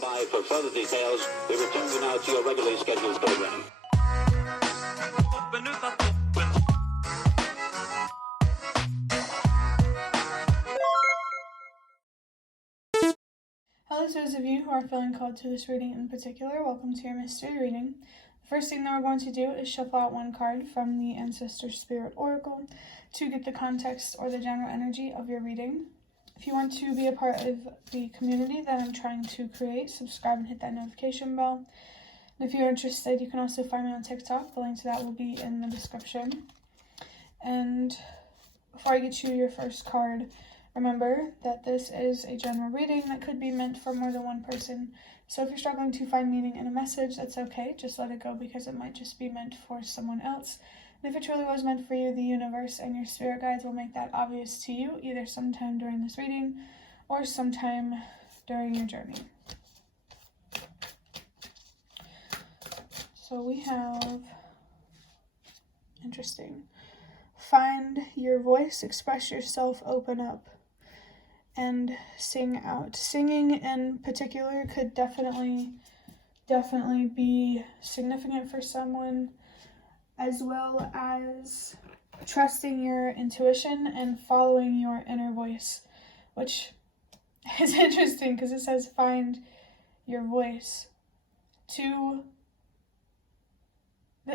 stand by for further details. We return you now to your regularly scheduled program. Hello to those of you who are feeling called to this reading in particular. Welcome to your mystery reading. The first thing that we're going to do is shuffle out one card from the Ancestor Spirit Oracle to get the context or the general energy of your reading. If you want to be a part of the community that I'm trying to create, subscribe and hit that notification bell. And if you're interested, you can also find me on TikTok. The link to that will be in the description. And before I get you your first card, remember that this is a general reading that could be meant for more than one person. So if you're struggling to find meaning in a message, that's okay. Just let it go because it might just be meant for someone else. And if it truly was meant for you, the universe and your spirit guides will make that obvious to you, either sometime during this reading or sometime during your journey. So we have, interesting, find your voice, express yourself, open up, and sing out. Singing in particular could definitely be significant for someone, as well as trusting your intuition and following your inner voice, which is interesting because it says find your voice.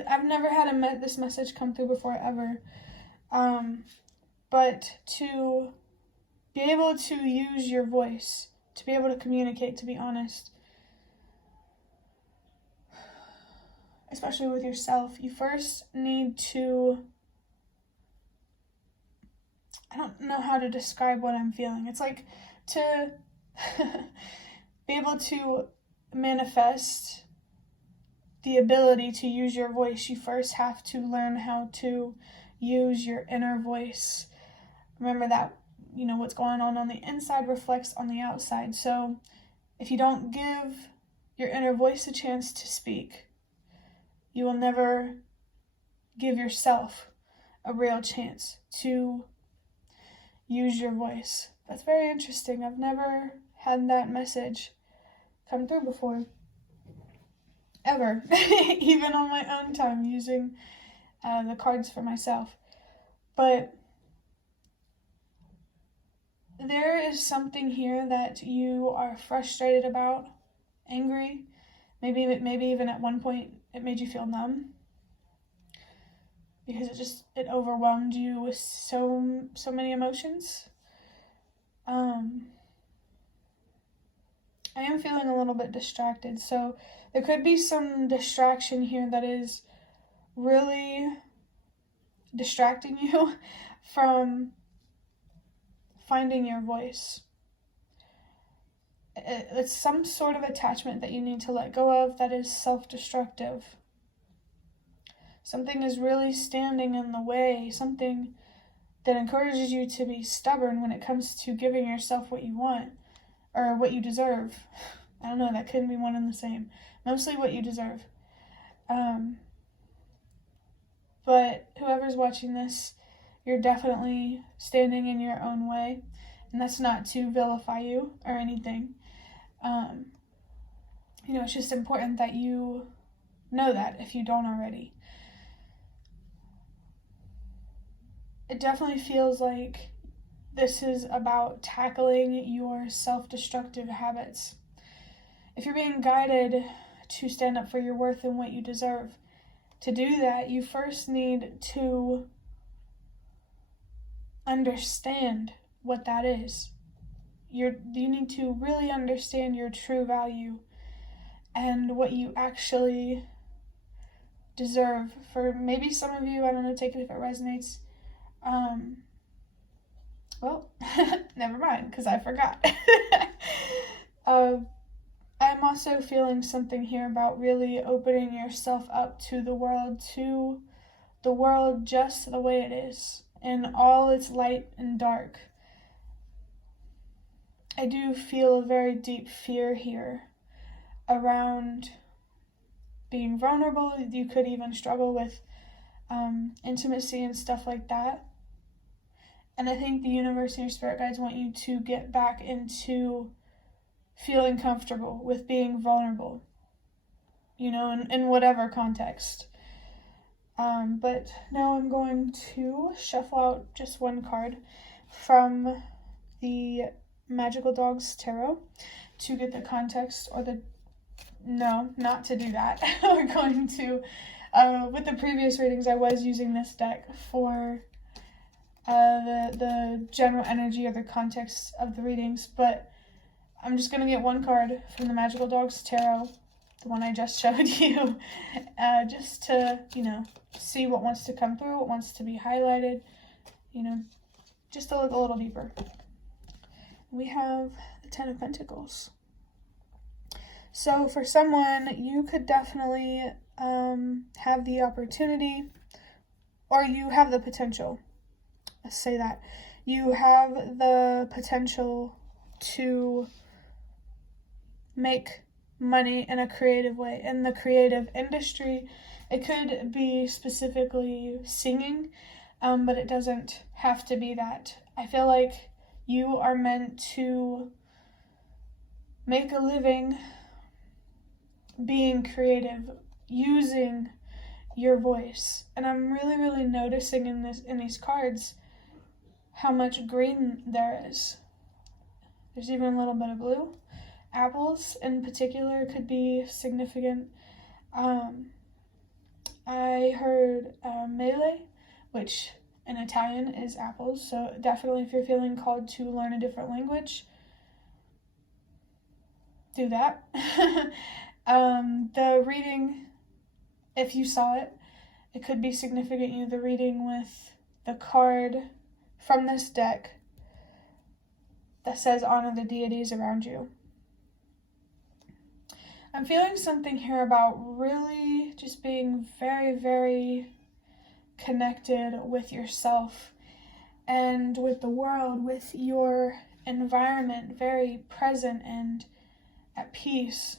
I've never had this message come through before ever, but to be able to use your voice, to be able to communicate, to be honest, especially with yourself, you first need to, I don't know how to describe what I'm feeling. It's like to be able to manifest the ability to use your voice, you first have to learn how to use your inner voice. Remember that, what's going on the inside reflects on the outside. So if you don't give your inner voice a chance to speak, you will never give yourself a real chance to use your voice. That's very interesting. I've never had that message come through before, ever, even on my own time using the cards for myself. But there is something here that you are frustrated about, angry, maybe even at one point it made you feel numb because it overwhelmed you with so many emotions. I am feeling a little bit distracted, so there could be some distraction here that is really distracting you from finding your voice. It's some sort of attachment that you need to let go of that is self-destructive. Something is really standing in the way, something that encourages you to be stubborn when it comes to giving yourself what you want or what you deserve. I don't know, that couldn't be one and the same. Mostly what you deserve. But whoever's watching this, you're definitely standing in your own way, and that's not to vilify you or anything. It's just important that you know that if you don't already. It definitely feels like this is about tackling your self-destructive habits. If you're being guided to stand up for your worth and what you deserve, to do that, you first need to understand what that is. You need to really understand your true value and what you actually deserve. For maybe some of you, I don't know, take it if it resonates. Well, never mind, because I forgot. I'm also feeling something here about really opening yourself up to the world just the way it is, in all its light and dark. I do feel a very deep fear here around being vulnerable. You could even struggle with intimacy and stuff like that. And I think the universe and your spirit guides want you to get back into feeling comfortable with being vulnerable, in whatever context. But now I'm going to shuffle out just one card from the Magical Dogs Tarot to get the context no, not to do that. We're going to, with the previous readings, I was using this deck for the general energy or the context of the readings, but I'm just going to get one card from the Magical Dogs Tarot, the one I just showed you, just to, see what wants to come through, what wants to be highlighted, just to look a little deeper. We have the Ten of Pentacles. So for someone, you could definitely have the opportunity, or you have the potential, let's say that, you have the potential to make money in a creative way. In the creative industry, it could be specifically singing, but it doesn't have to be that. I feel like you are meant to make a living being creative, using your voice. And I'm really, really noticing in these cards how much green there is. There's even a little bit of blue. Apples in particular could be significant. I heard mele, which in Italian is apples, so definitely if you're feeling called to learn a different language, do that. The reading, if you saw it, it could be significant. The reading with the card from this deck that says honor the deities around you. I'm feeling something here about really just being very, very connected with yourself and with the world, with your environment, very present and at peace.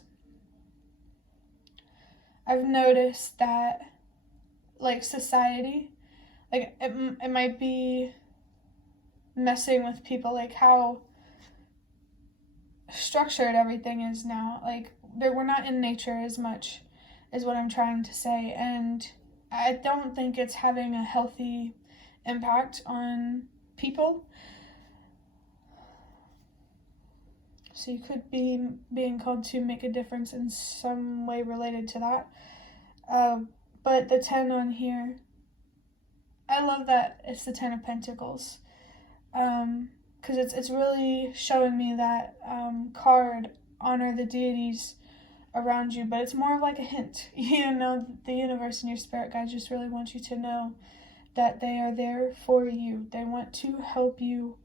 I've noticed that, society, it might be messing with people, how structured everything is now. We're not in nature as much, is what I'm trying to say, and I don't think it's having a healthy impact on people. So you could be being called to make a difference in some way related to that. But the 10 on here, I love that it's the 10 of Pentacles. Because it's really showing me that card, honor the deities around you. But it's more of like a hint. The universe and your spirit guides just really want you to know that they are there for you. They want to help you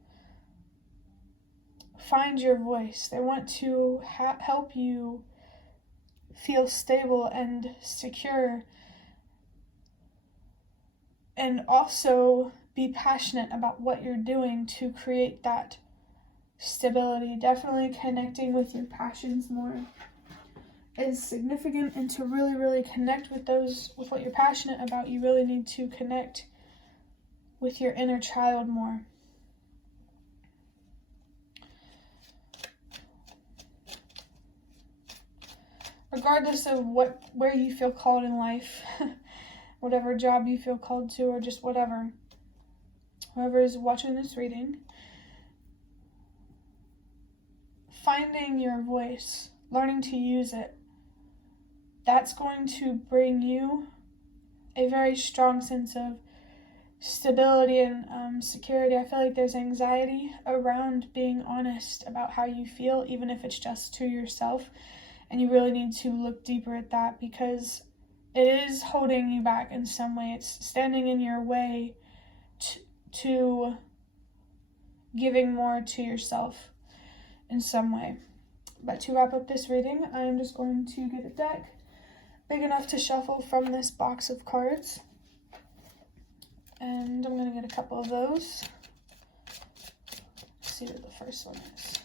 find your voice. They want to help you feel stable and secure, and also be passionate about what you're doing to create that stability. Definitely connecting with your passions more is significant, and to really, really connect with what you're passionate about, you really need to connect with your inner child more. Regardless of where you feel called in life, whatever job you feel called to, or just whoever is watching this reading, finding your voice, learning to use it, that's going to bring you a very strong sense of stability and security. I feel like there's anxiety around being honest about how you feel, even if it's just to yourself. And you really need to look deeper at that, because it is holding you back in some way. It's standing in your way to giving more to yourself in some way. But to wrap up this reading, I'm just going to get a deck big enough to shuffle from this box of cards. And I'm going to get a couple of those. Let's see what the first one is.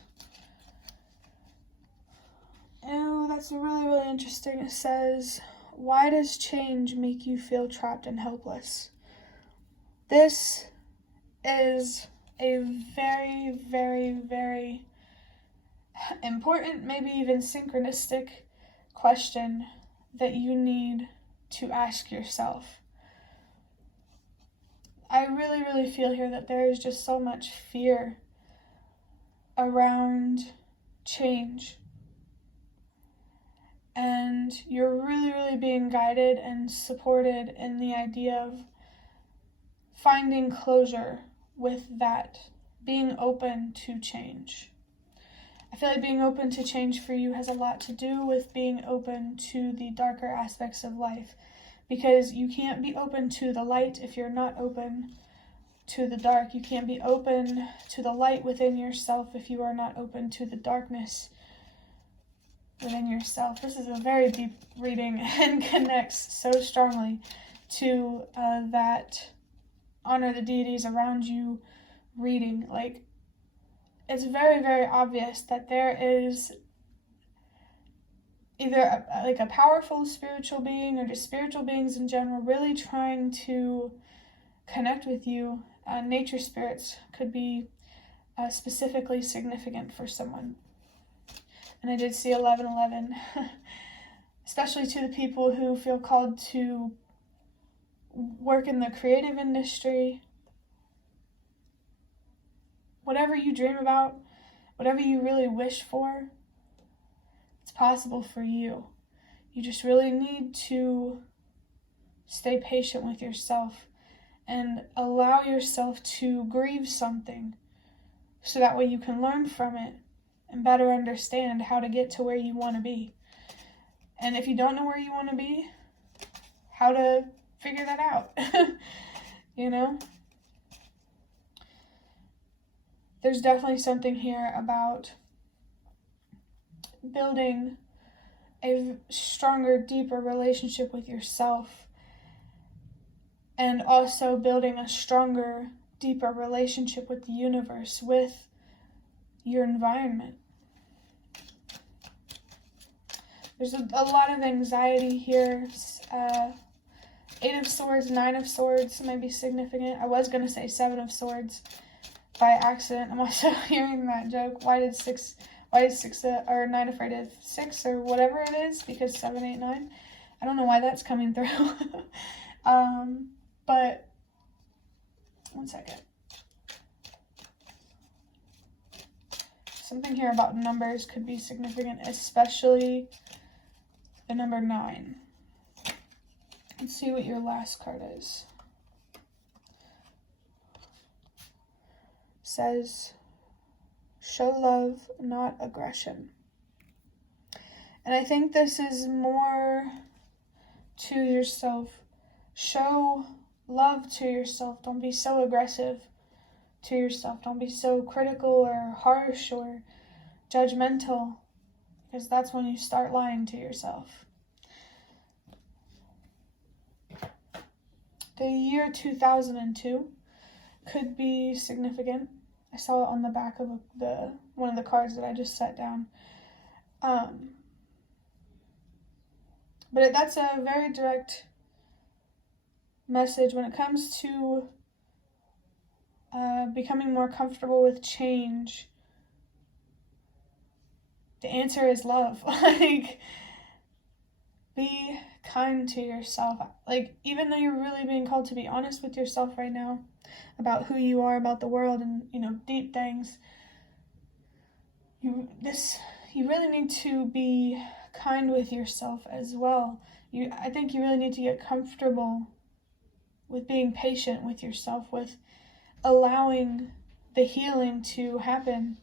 Oh, that's really, really interesting. It says, why does change make you feel trapped and helpless? This is a very, very, very important, maybe even synchronistic question that you need to ask yourself. I really, really feel here that there is just so much fear around change. And you're really, really being guided and supported in the idea of finding closure with that, being open to change. I feel like being open to change for you has a lot to do with being open to the darker aspects of life, because you can't be open to the light if you're not open to the dark. You can't be open to the light within yourself if you are not open to the darkness within yourself. This is a very deep reading and connects so strongly to that honor the deities around you reading. Like, it's very, very obvious that there is either a powerful spiritual being or just spiritual beings in general really trying to connect with you. Nature spirits could be specifically significant for someone. And I did see 1111, especially to the people who feel called to work in the creative industry. Whatever you dream about, whatever you really wish for, it's possible for you. You just really need to stay patient with yourself and allow yourself to grieve something so that way you can learn from it and better understand how to get to where you want to be. And if you don't know where you want to be, how to figure that out. You know? There's definitely something here about building a stronger, deeper relationship with yourself, and also building a stronger, deeper relationship with the universe, with your environment. There's a lot of anxiety here. 8 of Swords, 9 of Swords may be significant. I was going to say 7 of Swords by accident. I'm also hearing that joke. Why did 6 or 9 afraid of 6 or whatever it is? Because 7, 8, 9. I don't know why that's coming through. But one second. Something here about numbers could be significant, especially the number 9. Let's see what your last card is. Says, show love, not aggression. And I think this is more to yourself. Show love to yourself. Don't be so aggressive to yourself. Don't be so critical or harsh or judgmental, because that's when you start lying to yourself. The year 2002 could be significant. I saw it on the back of one of the cards that I just set down. But that's a very direct message when it comes to becoming more comfortable with change. The answer is love. Like, be kind to yourself. Like, even though you're really being called to be honest with yourself right now about who you are, about the world, and, deep things, you really need to be kind with yourself as well. I think you really need to get comfortable with being patient with yourself, with allowing the healing to happen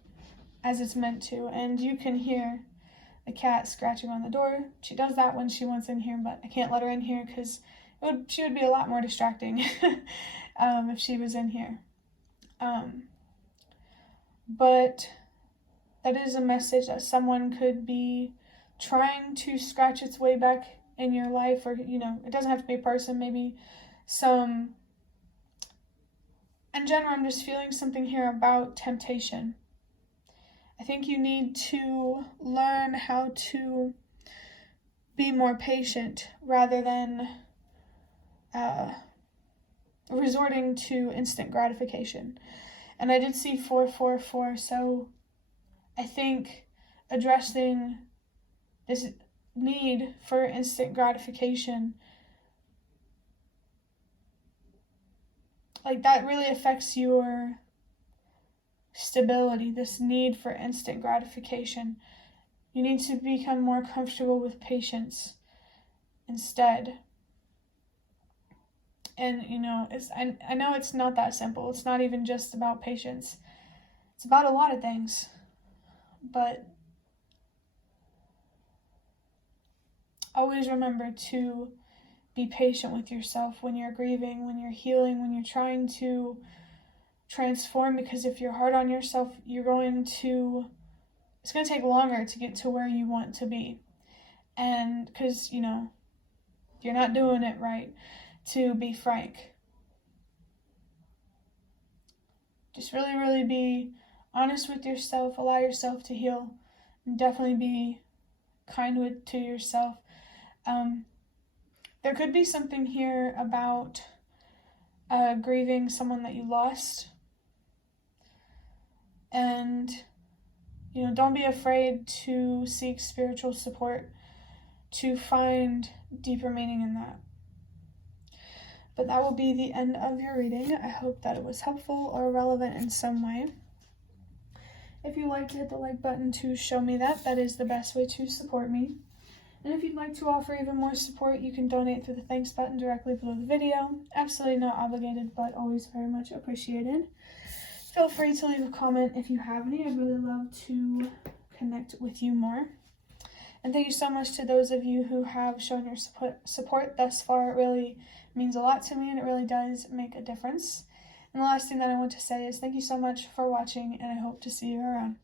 as it's meant to. And you can hear the cat scratching on the door. She does that when she wants in here, but I can't let her in here because she would be a lot more distracting if she was in here. But that is a message that someone could be trying to scratch its way back in your life, or, it doesn't have to be a person, maybe in general, I'm just feeling something here about temptation. I think you need to learn how to be more patient rather than resorting to instant gratification. And I did see 444, so I think addressing this need for instant gratification, like that really affects your stability, this need for instant gratification. You need to become more comfortable with patience instead. And I know it's not that simple. It's not even just about patience. It's about a lot of things. But always remember to be patient with yourself when you're grieving, when you're healing, when you're trying to transform, because if you're hard on yourself, it's going to take longer to get to where you want to be. And because, you're not doing it right, to be frank. Just really, really be honest with yourself, allow yourself to heal, and definitely be kind to yourself. There could be something here about grieving someone that you lost. And, don't be afraid to seek spiritual support to find deeper meaning in that. But that will be the end of your reading. I hope that it was helpful or relevant in some way. If you'd like to hit the like button to show me that is the best way to support me. And if you'd like to offer even more support, you can donate through the thanks button directly below the video. Absolutely not obligated, but always very much appreciated. Feel free to leave a comment if you have any. I'd really love to connect with you more. And thank you so much to those of you who have shown your support thus far. It really means a lot to me, and it really does make a difference. And the last thing that I want to say is thank you so much for watching, and I hope to see you around.